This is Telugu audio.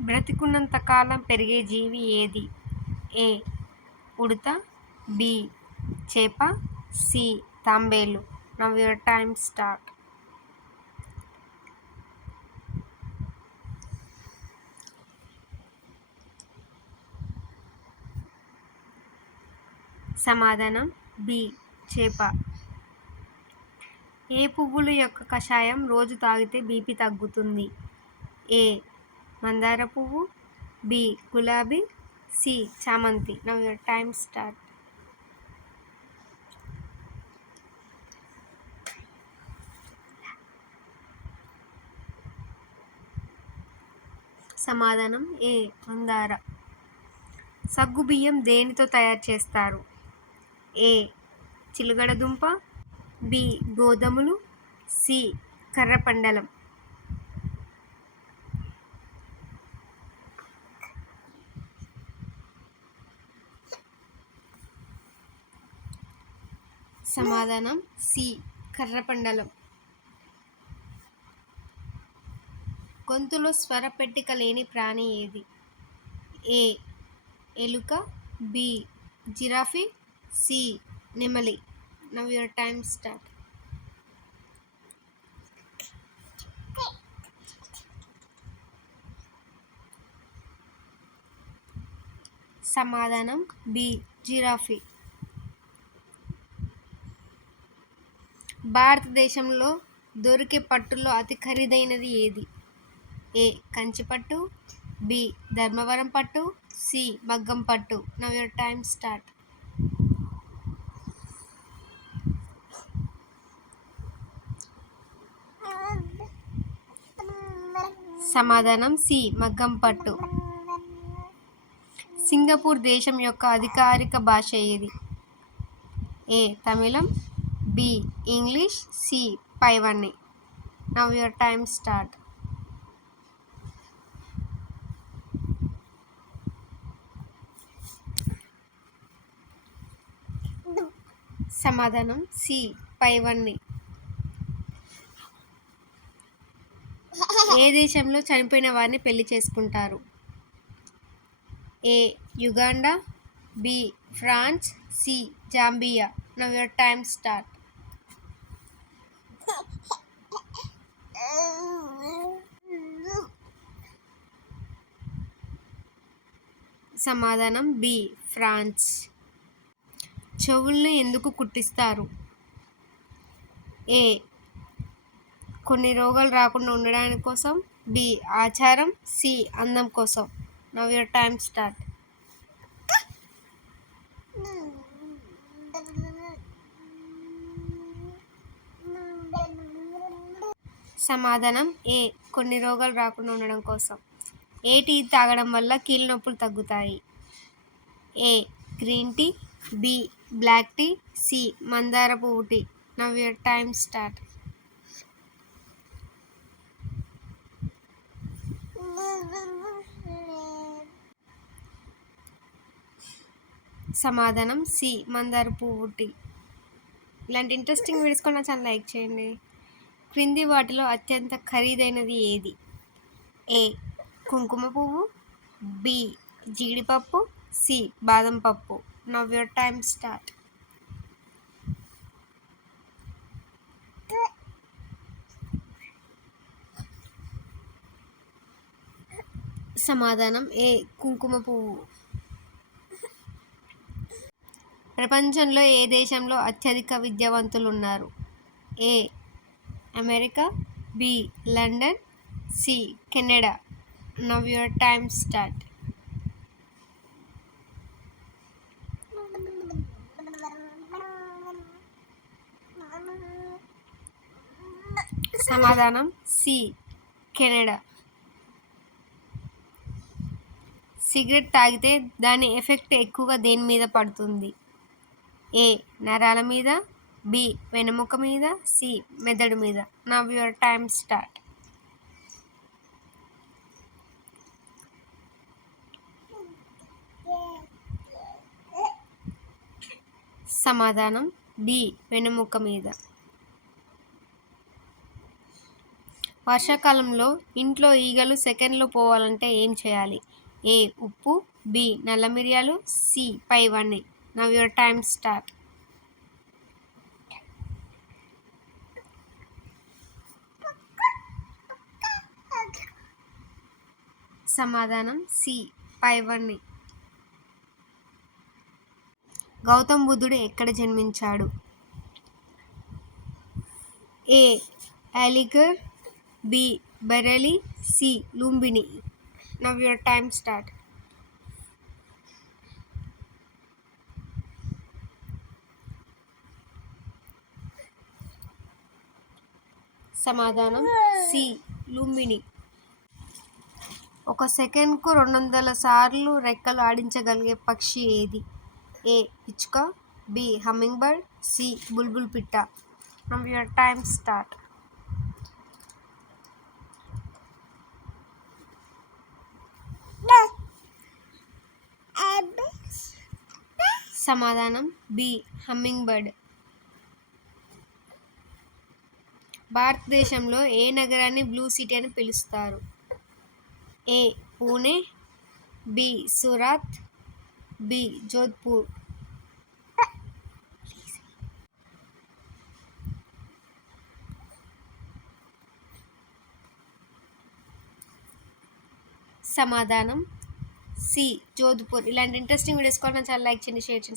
బ్రతికున్నంత కాలం పెరిగే జీవి ఏది? ఏ. ఉడత, బి. చేప, సి. తాంబేలు. Now your time start. సమాధానం బి. చేప. ఏ పువ్వుల యొక్క కషాయం రోజు తాగితే బీపీ తగ్గుతుంది? ఏ. మందార పువ్వు, బి. గులాబీ, సి. చామంతి. Now your time start. సమాధానం ఏ. మందార. సగ్గుబియ్యం దేనితో తయారు చేస్తారు? ఏ. చిలగడ దుంప, బి. గోధుమలు, సి. కర్రపండలం. సమాధానం సి. కర్రపండలం. గొంతులో స్వర పెట్టిక లేని ప్రాణి ఏది? ఏ. ఎలుక, బి. Giraffe, C. నెమలి. Now your time start. సమాధానం బి. జిరాఫీ. భారతదేశంలో దొరికే పట్టులో అతి ఖరీదైనది ఏది? ఏ. కంచిపట్టు, బి. ధర్మవరం పట్టు, సి. మగ్గం పట్టు. Now your time start. సమాధానం సి. మగ్గం పట్టు. సింగపూర్ దేశం యొక్క అధికారిక భాష ఏది? A. Tamil, B. English, C. పైవన్నీ. Now your time start. సమాధానం సి. పైవన్నీ. ఏ దేశంలో చనిపోయిన వారిని పెళ్లి చేసుకుంటారు? A. Uganda, B. France, C. Zambia. Now your time start. సమాధానం బి. ఫ్రాన్స్. చెవుల్ని ఎందుకు కుట్టిస్తారు? ఏ. కొన్ని రోగాలు రాకుండా ఉండడానికి కోసం, బి. ఆచారం, సి. అందం కోసం. Now your time start. సమాధానం ఏ. కొన్ని రోగాలు రాకుండా ఉండడం కోసం. ఏ టీ తాగడం వల్ల కీళ్ళ నొప్పులు తగ్గుతాయి? A. Green tea, B. Black tea, C. మందార పువ్వు tea. Now your time start. సమాధానం సి. మందార పువ్వు టీ. ఇలాంటి ఇంట్రెస్టింగ్ వీడియోస్ కూడా నా ఛానల్ లైక్ చేయండి. క్రింది వాటిలో అత్యంత ఖరీదైనది ఏది? ఏ. కుంకుమ పువ్వు, బి. జీడిపప్పు, సి. బాదం పప్పు. Now your time start. సమాధానం ఏ. కుంకుమ పువ్వు. ప్రపంచంలో ఏ దేశంలో అత్యధిక విద్యావంతులు ఉన్నారు? A. America, B. London, C. Canada. Now your time start. సమాధానం సి. కెనడా. సిగరెట్ తాగితే దాని ఎఫెక్ట్ ఎక్కువగా దేని మీద పడుతుంది? ఏ. నరాల మీద, బి. వెన్నెముక మీద, సి. మెదడు మీద. Now your time start. సమాధానం బి. వెన్నెముక మీద. వర్షాకాలంలో ఇంట్లో ఈగలు సెకండ్లో పోవాలంటే ఏం చేయాలి? ఏ ఉప్పు, బి నల్ల మిరియాలు, సి పైవన్నీ. Now your time start. సమాధానం సి పైవన్నీ. గౌతమ్ బుద్ధుడు ఎక్కడ జన్మించాడు? A Aligarh, B Bareilly, C Lumbini. Now your time start. సమాధానం సి లుంబిని. ఒక సెకండ్కు 200 సార్లు రెక్కలు ఆడించగలిగే పక్షి ఏది? ఏ పిచ్చుక, బి హమ్మింగ్ బర్డ్, సి బుల్బుల్ పిట్ట. Now your time start. సమాధానం బి హమ్మింగ్ బర్డ్. భారతదేశంలో ఏ నగరాన్ని బ్లూ సిటీ అని పిలుస్తారు? ఏ పూణే, బి సూరత్, బి జోధ్పూర్. సమాధానం సి జోధ్పూర్. ఇలాంటి ఇంట్రెస్టింగ్ వీడియోస్ కోసం చాలా లైక్ చేయండి, షేర్ చేయండి.